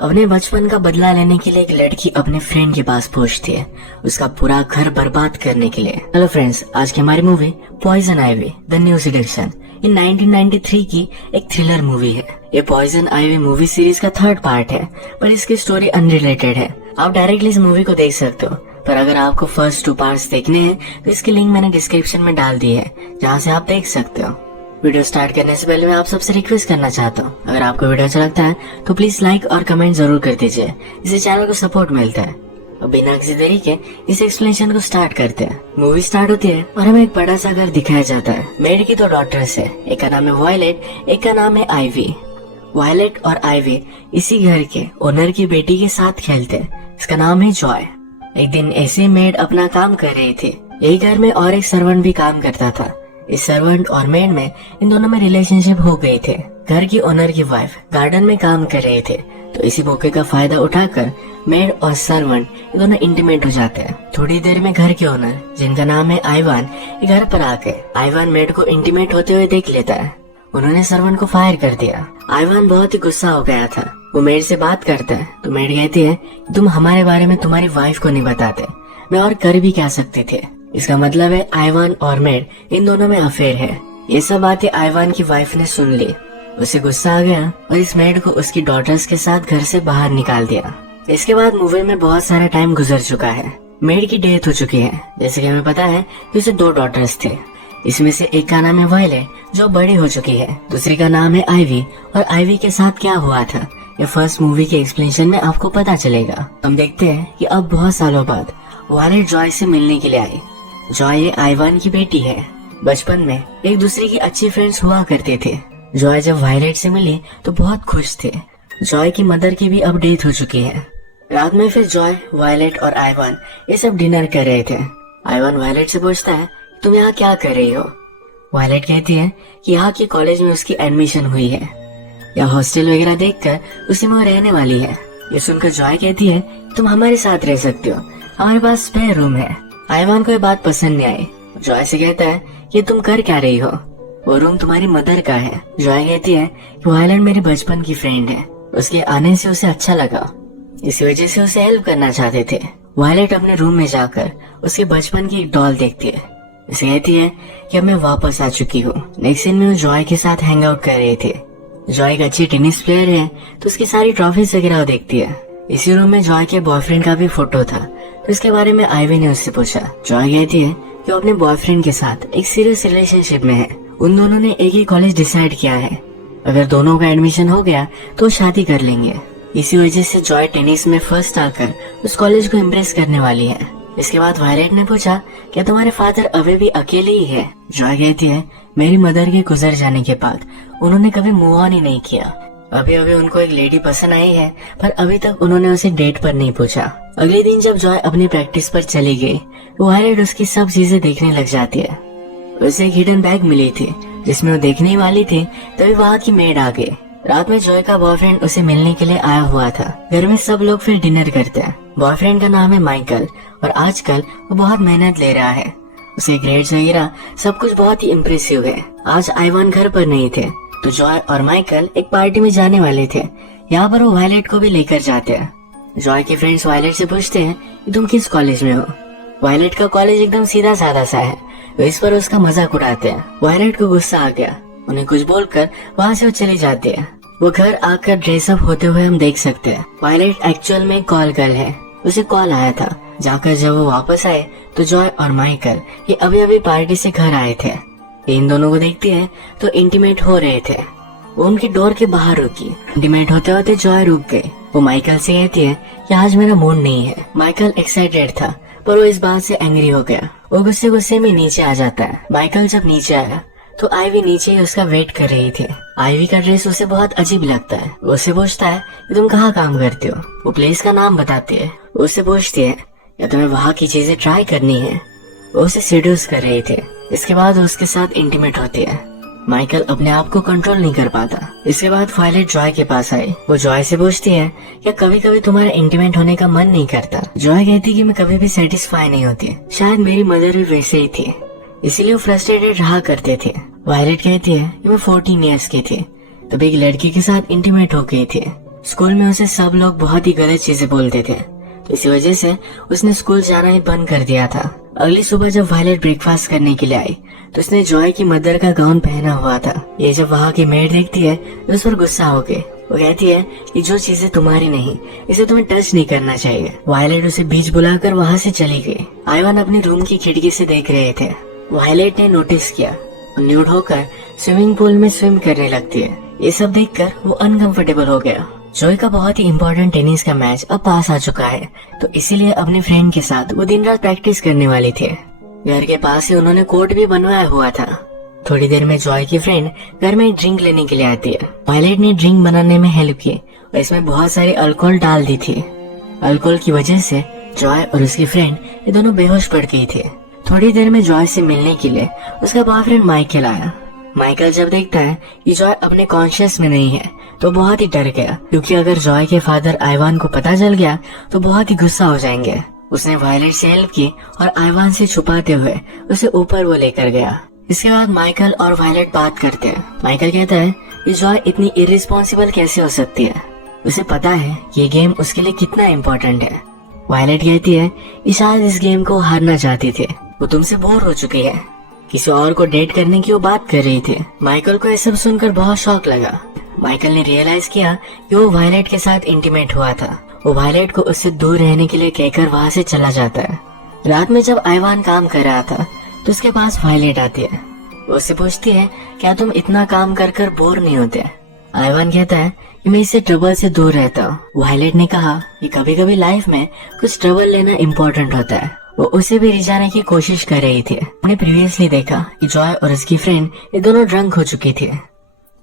अपने बचपन का बदला लेने के लिए एक लड़की अपने फ्रेंड के पास पहुंचती है, उसका पूरा घर बर्बाद करने के लिए। हेलो फ्रेंड्स, आज की हमारी movie poison Ivy the new seduction ये 1993 की एक थ्रिलर मूवी है। ये पॉइजन आइवी मूवी सीरीज का थर्ड पार्ट है, पर इसकी स्टोरी अनरिलेटेड है। आप डायरेक्टली इस मूवी को देख सकते हो, पर अगर आपको फर्स्ट 2 पार्ट्स देखने हैं तो इसकी लिंक मैंने डिस्क्रिप्शन में डाल दी है, जहाँ से आप देख सकते हो। वीडियो स्टार्ट करने से पहले मैं आप सबसे रिक्वेस्ट करना चाहता हूँ, अगर आपको वीडियो अच्छा लगता है तो प्लीज लाइक और कमेंट जरूर कर दीजिए, इससे चैनल को सपोर्ट मिलता है। और बिना किसी देरी के इस एक्सप्लेनेशन को स्टार्ट करते हैं। मूवी स्टार्ट होती है और हमें एक बड़ा सा घर दिखाया जाता है। मेड की 2 डॉटर्स है, एक का नाम है वायलेट, एक का नाम है आइवी। वायलेट और आइवी इसी घर के ओनर की बेटी के साथ खेलते हैं, इसका नाम है जॉय। एक दिन ऐसे मेड अपना काम कर रही थी। यही घर में और एक सर्वेंट भी काम करता था। इस सर्वेंट और मेड में इन दोनों में रिलेशनशिप हो गई थे। घर की ओनर की वाइफ गार्डन में काम कर रहे थे, तो इसी मौके का फायदा उठाकर मेड और सर्वेंट ये दोनों इंटीमेट हो जाते हैं। थोड़ी देर में घर के ओनर, जिनका नाम है आइवान, घर पर आके आइवान मेड को इंटीमेट होते हुए देख लेता है। उन्होंने सर्वेंट को फायर कर दिया। आइवान बहुत ही गुस्सा हो गया था। वो मेड से बात करता है तो मेड कहती है, तुम हमारे बारे में तुम्हारी वाइफ को नहीं बताते, मैं और कर भी क्या सकते थे। इसका मतलब है आइवान और मेड इन दोनों में अफेयर है। ये सब बातें आइवान की वाइफ ने सुन ली। उसे गुस्सा आ गया और इस मेड को उसकी डॉटर्स के साथ घर से बाहर निकाल दिया। इसके बाद मूवी में बहुत सारा टाइम गुजर चुका है। मेड की डेथ हो चुकी है। जैसे कि हमें पता है कि उसे 2 डॉटर्स थे। इसमें से एक का नाम है वायलेट, जो बड़ी हो चुकी है। दूसरी का नाम है आइवी, और आइवी के साथ क्या हुआ था ये फर्स्ट मूवी के एक्सप्लेनेशन में आपको पता चलेगा। हम देखते हैं कि अब बहुत सालों बाद वायलेट जॉय से मिलने के लिए आई। जॉय आइवान की बेटी है। बचपन में एक दूसरे की अच्छी फ्रेंड्स हुआ करते थे। जॉय जब वायलेट से मिली तो बहुत खुश थे। जॉय की मदर की भी अब डेथ हो चुकी है। रात में फिर जॉय, वायलेट और आइवान ये सब डिनर कर रहे थे। आइवान वायलेट से पूछता है, तुम यहाँ क्या कर रही हो? वायलेट कहती है कि यहाँ के कॉलेज में उसकी एडमिशन हुई है, या हॉस्टल वगैरह देखकर उसी में वो रहने वाली है। ये सुनकर जॉय कहती है, तुम हमारे साथ रह सकते हो, हमारे पास स्पेयर रूम है। आइवान को ये बात पसंद नहीं आई। जॉय से कहता है कि तुम कर क्या रही हो, वो रूम तुम्हारी मदर का है। जॉय कहती है कि वायलेट मेरी बचपन की फ्रेंड है, उसके आने से उसे अच्छा लगा, इसी वजह से उसे हेल्प करना चाहते थे। वायलेट अपने रूम में जाकर उसके बचपन की एक डॉल देखती है। उसे कहती है कि अब मैं वापस आ चुकी हूँ। नेक्स्ट सीन में वो जॉय के साथ हैंग आउट कर रहे थे। जॉय एक अच्छी टेनिस प्लेयर है, तो उसकी सारी ट्रॉफीज वगैरह देखती है। इसी रूम में जॉय के बॉयफ्रेंड का भी फोटो था, तो इसके बारे में आइवी ने उससे पूछा। जॉय कहती है कि वो अपने बॉयफ्रेंड के साथ एक सीरियस रिलेशनशिप में है। उन दोनों ने एक ही कॉलेज डिसाइड किया है, अगर दोनों का एडमिशन हो गया तो शादी कर लेंगे। इसी वजह से जॉय टेनिस में फर्स्ट आकर उस कॉलेज को इम्प्रेस करने वाली है। इसके बाद वायलेट ने पूछा, क्या तुम्हारे फादर अभी भी अकेले ही है? जॉय कहती है, मेरी मदर के गुजर जाने के बाद उन्होंने कभी मूव ऑन ही नहीं किया। अभी अभी उनको एक लेडी पसंद आई है, पर अभी तक उन्होंने उसे डेट पर नहीं पूछा। अगले दिन जब जॉय अपनी प्रैक्टिस पर चली गई, वायलेट उसकी सब चीजें देखने लग जाती है। उसे एक हिडन बैग मिली थी जिसमें वो देखने ही वाली थी, तभी वहाँ की मेड आ गई। रात में जॉय का बॉयफ्रेंड उसे मिलने के लिए आया हुआ था। घर में सब लोग फिर डिनर करते हैं। बॉयफ्रेंड का नाम है माइकल, और आजकल वो बहुत मेहनत ले रहा है। उसे ग्रेड्स वगैरह सब कुछ बहुत ही इम्प्रेसिव है। आज आइवान घर पर नहीं थे, तो जॉय और माइकल एक पार्टी में जाने वाले थे। यहाँ पर वो वायलेट को भी लेकर जाते हैं। जॉय के फ्रेंड्स वायलेट से पूछते हैं कि तुम किस कॉलेज में हो? वायलेट का कॉलेज एकदम सीधा साधा सा है, तो इस पर उसका मजाक उड़ाते हैं। वायलेट को गुस्सा आ गया, उन्हें कुछ बोलकर वहाँ से वो चली जाती है। वो घर आकर ड्रेसअप होते हुए हम देख सकते हैं। वायलेट एक्चुअल में कॉल गर्ल है, उसे कॉल आया था। जाकर जब वो वापस आए तो जॉय और माइकल ये अभी अभी पार्टी से घर आए थे। इन दोनों को देखती है तो इंटीमेट हो रहे थे। वो उनकी डोर के बाहर रुकी। इंटीमेट होते होते जॉय रुक गई। वो माइकल से कहती है कि आज मेरा मूड नहीं है। माइकल एक्साइटेड था, पर वो इस बात से एंग्री हो गया। वो गुस्से गुस्से में नीचे आ जाता है। माइकल जब नीचे आया तो आइवी नीचे ही उसका वेट कर रही थी। आइवी का ड्रेस उसे बहुत अजीब लगता है। वो उससे पूछता है कि तुम कहाँ काम करते हो? वो प्लेस का नाम बताती है। वो उससे पूछती है या तुम्हें वहाँ की चीजें ट्राई करनी है? वो उसे सीड्यूस कर रही थी। इसके बाद उसके साथ इंटीमेट होती है। माइकल अपने आप को कंट्रोल नहीं कर पाता। इसके बाद वायलेट जॉय के पास आई। वो जॉय से पूछती है क्या कभी कभी तुम्हारा इंटीमेट होने का मन नहीं करता? जॉय कहती कि मैं कभी भी सेटिस्फाई नहीं होती। शायद मेरी मदर भी वैसे ही थी, इसीलिए वो फ्रस्ट्रेटेड रहा करते थे। वायलेट कहती है कि वो 14 ईयर्स की थी तब एक लड़की के साथ इंटीमेट हो गई थी। स्कूल में उसे सब लोग बहुत ही गलत चीजें बोलते थे, तो इसी वजह से उसने स्कूल जाना ही बंद कर दिया था। अगली सुबह जब वायलेट ब्रेकफास्ट करने के लिए आई तो उसने जॉय की मदर का गाउन पहना हुआ था। ये जब वहाँ की मेड देखती है तो उस पर गुस्सा हो गई। वो कहती है कि जो चीजें तुम्हारी नहीं, इसे तुम्हें टच नहीं करना चाहिए। वायलेट उसे बीच बुलाकर वहाँ से चली गई। आइवान अपने रूम की खिड़की से देख रहे थे। वायलेट ने नोटिस किया, न्यूड होकर स्विमिंग पूल में स्विम करने लगती है। ये सब देखकर वो अनकंफर्टेबल हो गया। जॉय का बहुत ही इम्पोर्टेंट टेनिस का मैच अब पास आ चुका है, तो इसीलिए अपने फ्रेंड के साथ वो दिन रात प्रैक्टिस करने वाली थी। घर के पास ही उन्होंने कोर्ट भी बनवाया हुआ था। थोड़ी देर में जॉय की फ्रेंड घर में ड्रिंक लेने के लिए आती है। वायलेट ने ड्रिंक बनाने में हेल्प की और इसमें बहुत सारी अल्कोहल डाल दी थी। अल्कोहल की वजह से जॉय और उसकी फ्रेंड ये दोनों बेहोश पड़ गई थी। थोड़ी देर में जॉय से मिलने के लिए उसका बॉयफ्रेंड माइकल आया। माइकल जब देखता है कि जॉय अपने कॉन्शियस में नहीं है तो बहुत ही डर गया, क्योंकि अगर जॉय के फादर आइवान को पता चल गया तो बहुत ही गुस्सा हो जाएंगे। उसने वायलेट से हेल्प की और आइवान से छुपाते हुए उसे ऊपर वो लेकर गया। इसके बाद माइकल और वायलेट बात करते हैं। माइकल कहता है कि जॉय इतनी इर्रिस्पॉन्सिबल कैसे हो सकती है, उसे पता है ये गेम उसके लिए कितना इम्पोर्टेंट है। वायलेट कहती है कि शायद इस गेम को हारना चाहती थी, वो तुमसे बोर हो चुकी है, किसी और को डेट करने की वो बात कर रही थी। माइकल को ये सब सुनकर बहुत शॉक लगा। माइकल ने रियलाइज किया कि वो वायलेट के साथ इंटीमेट हुआ था। वो वायलेट को उससे दूर रहने के लिए कहकर वहाँ से चला जाता है। रात में जब आइवान काम कर रहा था तो उसके पास वायलेट आती है। वो उससे पूछती है क्या तुम इतना काम कर कर बोर नहीं होते। आइवान कहता है कि मैं इससे ट्रबल से दूर रहता हूँ। वायलेट ने कहा कि कभी कभी लाइफ में कुछ ट्रबल लेना इम्पोर्टेंट होता है। वो उसे भी रिझाने की कोशिश कर रही थी। हमने प्रीवियसली देखा कि जॉय और उसकी फ्रेंड ये दोनों ड्रंक हो चुकी थी।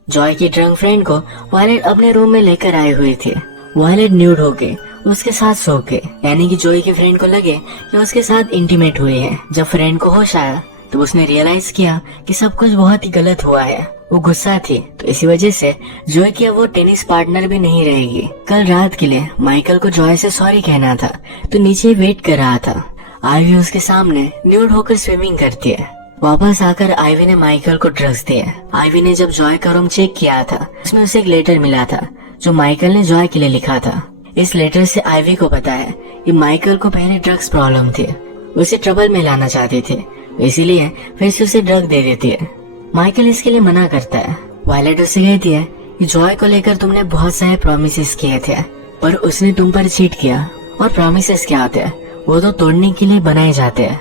जॉय की ड्रंक फ्रेंड को वायलेट अपने रूम में लेकर आई हुई थी। वायलेट न्यूड हो गई, उसके साथ सो गए, यानी कि जॉय की फ्रेंड को लगे कि उसके साथ इंटीमेट हुई है। जब फ्रेंड को होश आया तो उसने रियलाइज किया कि सब कुछ बहुत ही गलत हुआ है। वो गुस्सा थी, तो इसी वजह से जॉय की अब वो टेनिस पार्टनर भी नहीं रहेगी। कल रात के लिए माइकल को जॉय से सॉरी कहना था, तो नीचे वेट कर रहा था। आईवी उसके सामने न्यूड होकर स्विमिंग करती है। वापस आकर आईवी ने माइकल को ड्रग्स दिए। आईवी ने जब जॉय का रूम चेक किया था उसमें उसे एक लेटर मिला था जो माइकल ने जॉय के लिए लिखा था। इस लेटर से आईवी को पता है कि माइकल को पहले ड्रग्स प्रॉब्लम थी, उसे ट्रबल में लाना चाहती थी, इसीलिए फिर से उसे ड्रग दे देती है। माइकल इसके लिए मना करता है। वायलेट उससे कहती है कि जॉय को लेकर तुमने बहुत सारे प्रॉमिसेस किए थे, पर उसने तुम पर चीट किया। और प्रॉमिसेस क्या होते हैं, वो तो तोड़ने के लिए बनाए जाते हैं।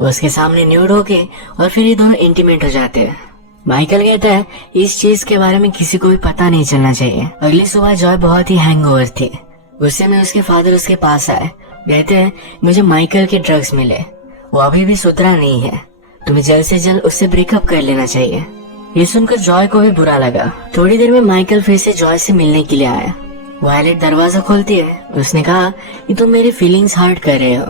वो उसके सामने न्यूड हो गए और फिर ये दोनों इंटीमेट हो जाते हैं। माइकल कहता है इस चीज के बारे में किसी को भी पता नहीं चलना चाहिए। अगली सुबह जॉय बहुत ही हैंगओवर थी। गुस्से में उसके फादर उसके पास आए, कहते हैं मुझे माइकल के ड्रग्स मिले, वो अभी भी सुधरा नहीं है, तुम्हें जल्द से जल्द उससे ब्रेकअप कर लेना चाहिए। ये सुनकर जॉय को भी बुरा लगा। थोड़ी देर में माइकल फिर से जॉय से मिलने के लिए आया। वायलेट दरवाजा खोलती है। उसने कहा कि तुम मेरी फीलिंग्स हर्ट कर रहे हो,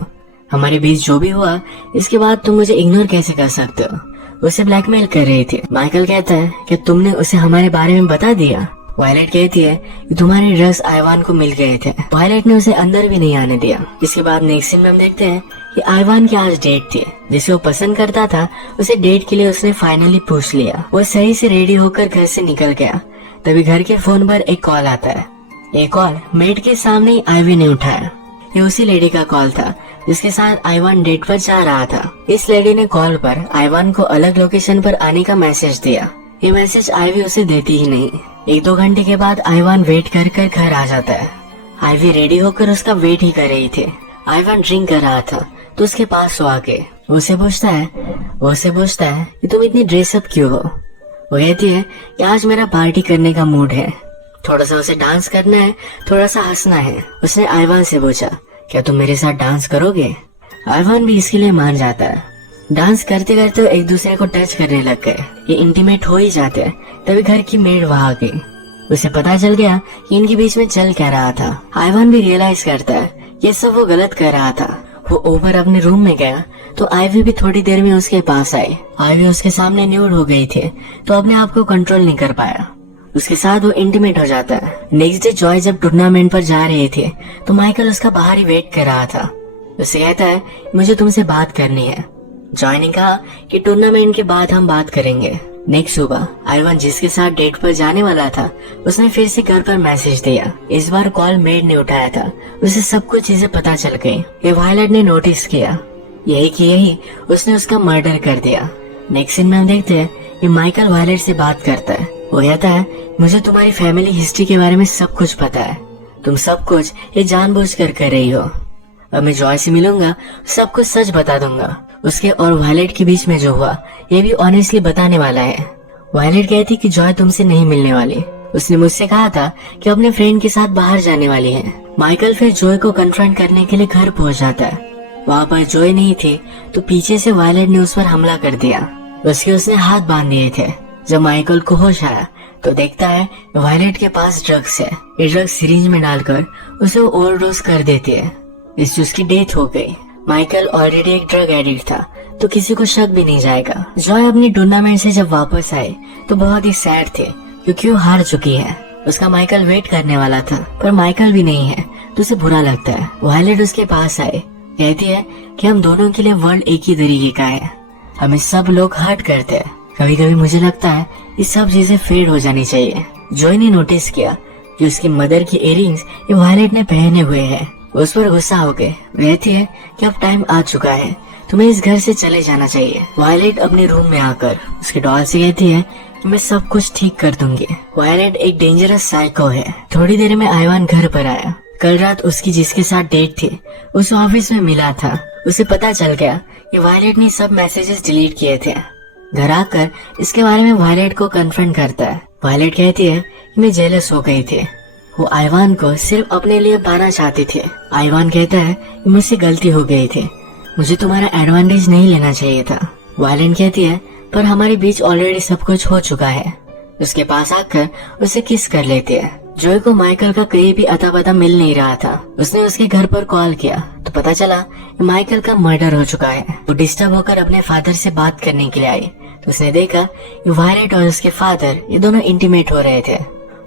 हमारे बीच जो भी हुआ इसके बाद तुम मुझे इग्नोर कैसे कर सकते हो। उसे ब्लैकमेल कर रही थी। माइकल कहता है कि तुमने उसे हमारे बारे में बता दिया। वायलेट कहती है कि तुम्हारे ड्रग्स आइवान को मिल गए थे। वायलेट ने उसे अंदर भी नहीं आने दिया। इसके बाद नेक्स्ट सीन में हम देखते हैं कि आइवान की आज डेट थी। जिसे वो पसंद करता था उसे डेट के लिए उसने फाइनली पूछ लिया। वो सही से रेडी होकर घर से निकल गया। तभी घर के फोन पर एक कॉल आता है। ये कॉल मेड के सामने ही आईवी ने उठाया। ये उसी लेडी का कॉल था जिसके साथ आइवान डेट पर जा रहा था। इस लेडी ने कॉल पर आइवान को अलग लोकेशन पर आने का मैसेज दिया। ये मैसेज आईवी उसे देती ही नहीं। 1-2 घंटे के बाद आइवान वेट कर कर घर आ जाता है। आईवी रेडी होकर उसका वेट ही कर रही थी। आइवान ड्रिंक कर रहा था तो उसके पास वो आके उससे पूछता है कि तुम इतनी ड्रेसअप क्यों हो। वो कहती है कि आज मेरा पार्टी करने का मूड है, थोड़ा सा उसे डांस करना है, थोड़ा सा हंसना है। उसने आइवान से पूछा क्या तुम मेरे साथ डांस करोगे। आइवान भी इसके लिए मान जाता है। डांस करते करते एक दूसरे को टच करने लग गए। ये इंटीमेट हो ही जाते हैं। तभी घर की मेड वहाँ आ गई। उसे पता चल गया कि इनके बीच में चल क्या रहा था। आइवान भी रियलाइज करता है ये सब वो गलत कर रहा था। वो ऊपर अपने रूम में गया तो आईवी भी थोड़ी देर में उसके पास आई। आईवी उसके सामने न्यूड हो गई थी तो अपने आप को कंट्रोल नहीं कर पाया। उसके साथ वो इंटीमेट हो जाता है। नेक्स्ट डे जॉय जब टूर्नामेंट पर जा रहे थे तो माइकल उसका बाहर ही वेट कर रहा था। उससे कहता है मुझे तुमसे बात करनी है। जॉय ने कहा कि टूर्नामेंट के बाद हम बात करेंगे। नेक्स्ट सुबह आइवान जिसके साथ डेट पर जाने वाला था उसने फिर से घर पर मैसेज दिया। इस बार कॉल मेड ने उठाया था। उसे सब कुछ चीजें पता चल गई। ये वायलेट ने नोटिस किया, यही कि यही उसने उसका मर्डर कर दिया। नेक्स्ट सीन में हम देखते हैं कि माइकल वायलेट से बात करता है। वो कहता है, मुझे तुम्हारी फैमिली हिस्ट्री के बारे में सब कुछ पता है। तुम सब कुछ ये जानबूझकर कर रही हो। अब मैं जॉय से मिलूंगा, सब कुछ सच बता दूंगा। उसके और वायलेट के बीच में जो हुआ ये भी ऑनेस्टली बताने वाला है। वायलेट कहती कि जॉय तुमसे नहीं मिलने वाली। उसने मुझसे कहा था कि अपने फ्रेंड के साथ बाहर जाने वाली है। माइकल फिर जॉय को कन्फ्रंट करने के लिए घर पहुंच जाता है। वहाँ पर जॉय नहीं थी तो पीछे से वायलेट ने उस पर हमला कर दिया। उसने हाथ बांध दिए थे। जब माइकल को होश आया तो देखता है वायलेट के पास ड्रग्स है। ये ड्रग्स सिरिंज में डालकर उसे ओवरडोज कर देती है, इससे उसकी डेथ हो गई। माइकल ऑलरेडी एक ड्रग एडिक्ट था तो किसी को शक भी नहीं जाएगा। जॉय अपनी टूर्नामेंट से जब वापस आए तो बहुत ही सैड थे क्योंकि वो हार चुकी है। उसका माइकल वेट करने वाला था पर माइकल भी नहीं है तो उसे बुरा लगता है। वायलेट उसके पास आए, कहती है कि हम दोनों के लिए वर्ल्ड एक ही तरीके का है। हमें सब लोग हर्ट करते हैं। कभी कभी मुझे लगता है ये सब चीजें फेड हो जानी चाहिए। जॉय ने नोटिस किया कि उसकी मदर की इयररिंग्स ये वायलेट ने पहने हुए हैं। उस पर गुस्सा हो गए। कहती है कि अब टाइम आ चुका है, तुम्हें इस घर से चले जाना चाहिए। वायलेट अपने रूम में आकर उसके डॉल से कहती है कि मैं सब कुछ ठीक कर दूंगी। वायलेट एक डेंजरस साइको है। थोड़ी देर में आइवान घर पर आया। कल रात उसकी जिसके साथ डेट थी उस ऑफिस में मिला था। उसे पता चल गया कि वायलेट ने सब मैसेजेस डिलीट किए थे। घर आकर इसके बारे में वायलेट को कन्फ्रंट करता है। वायलेट कहती है कि मैं जेलस हो गई थी। वो आइवान को सिर्फ अपने लिए पाना चाहती थी। आइवान कहता है कि मुझसे गलती हो गई थी, मुझे तुम्हारा एडवांटेज नहीं लेना चाहिए था। वायलेट कहती है पर हमारे बीच ऑलरेडी सब कुछ हो चुका है। उसके पास आकर उसे किस कर लेती है। जॉय को माइकल का कहीं भी अता पता मिल नहीं रहा था। उसने उसके घर पर कॉल किया तो पता चला कि माइकल का मर्डर हो चुका है। वो डिस्टर्ब होकर अपने फादर से बात करने के लिए आई तो उसने देखा कि वायलेट और उसके फादर ये दोनों इंटीमेट हो रहे थे।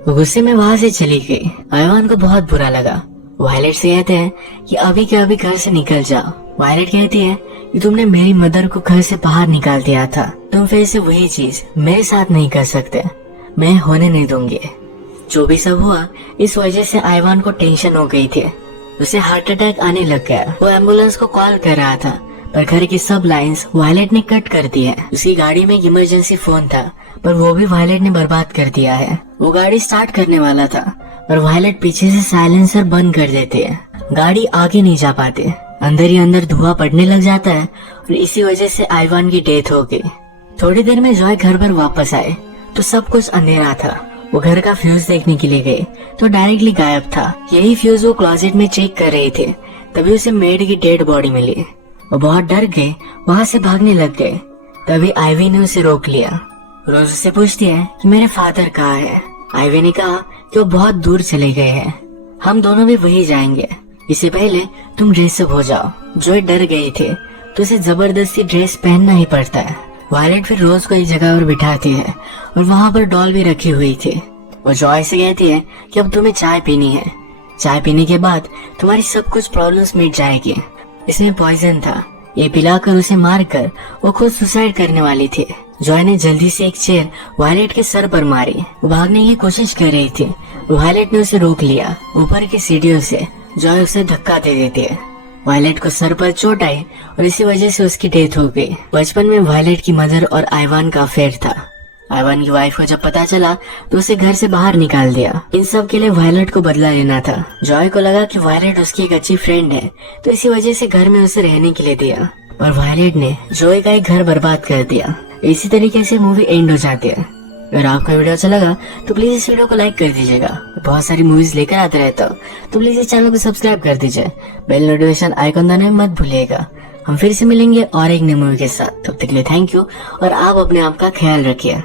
वो गुस्से में वहाँ से चली गई। आइवान को बहुत बुरा लगा। वायलेट से कहते हैं कि अभी के अभी घर से निकल जाओ। वायलेट कहती है कि तुमने मेरी मदर को घर से बाहर निकाल दिया था, तुम फिर से वही चीज मेरे साथ नहीं कर सकते। मैं होने नहीं दूंगी। जो भी सब हुआ इस वजह से आइवान को टेंशन हो गई थी। उसे हार्ट अटैक आने लग गया। वो एम्बुलेंस को कॉल कर रहा था पर घर की सब लाइंस वायलेट ने कट कर दी है। उसकी गाड़ी में इमरजेंसी फोन था पर वो भी वायलेट ने बर्बाद कर दिया है। वो गाड़ी स्टार्ट करने वाला था पर वायलेट पीछे से साइलेंसर बंद कर देती है। गाड़ी आगे नहीं जा पाती। अंदर ही अंदर धुआं पड़ने लग जाता है और इसी वजह से आइवान की डेथ हो गई। थोड़ी देर में जॉय घर पर वापस आए तो सब कुछ अंधेरा था। वो घर का फ्यूज देखने के लिए गए तो डायरेक्टली गायब था। यही फ्यूज वो क्लोजेट में चेक कर रहे थे तभी उसे मेड की डेड बॉडी मिली। वो बहुत डर गए, वहाँ से भागने लग गए। तभी आइवी ने उसे रोक लिया। रोज उससे पूछती है कि मेरे फादर कहाँ है। आइवी ने कहा कि वो बहुत दूर चले गए हैं, हम दोनों भी वही जाएंगे। इससे पहले तुम ड्रेसअप हो जाओ। जॉय डर गई थे तो उसे जबरदस्ती ड्रेस पहनना ही पड़ता है। वायलेट फिर रोज को एक जगह पर बिठाती है और वहाँ पर डॉल भी रखी हुई थी। वो जॉय से कहती है कि अब तुम्हें चाय पीनी है, चाय पीने के बाद तुम्हारी सब कुछ प्रॉब्लम्स मिट जाएगी। इसमें पॉइजन था, ये पिलाकर उसे मारकर वो खुद सुसाइड करने वाली थी। जॉय ने जल्दी से एक चेयर वायलेट के सर पर मारी। वो भागने की कोशिश कर रही थी। वायलेट ने उसे रोक लिया। ऊपर की सीढ़ियों से जॉय उसे धक्का दे देती है। वायलेट को सर पर चोट आई और इसी वजह से उसकी डेथ हो गई। बचपन में वायलेट की मदर और आइवान का अफेयर था। आइवान की वाइफ को जब पता चला तो उसे घर से बाहर निकाल दिया। इन सब के लिए वायलेट को बदला लेना था। जॉय को लगा कि वायलेट उसकी एक अच्छी फ्रेंड है तो इसी वजह से घर में उसे रहने के लिए दिया और वायलेट ने जॉय का एक घर बर्बाद कर दिया। इसी तरीके से मूवी एंड हो जाती है। अगर आपको वीडियो अच्छा लगा तो प्लीज इस वीडियो को लाइक कर दीजिएगा। बहुत सारी मूवीज लेकर आते रहता हूँ तो प्लीज इस चैनल को सब्सक्राइब कर दीजिए। बेल नोटिफिकेशन आइकन दबाना मत भूलिएगा। हम फिर से मिलेंगे और एक नई मूवी के साथ। तब तक के लिए थैंक यू और आप अपने आप का ख्याल रखिए।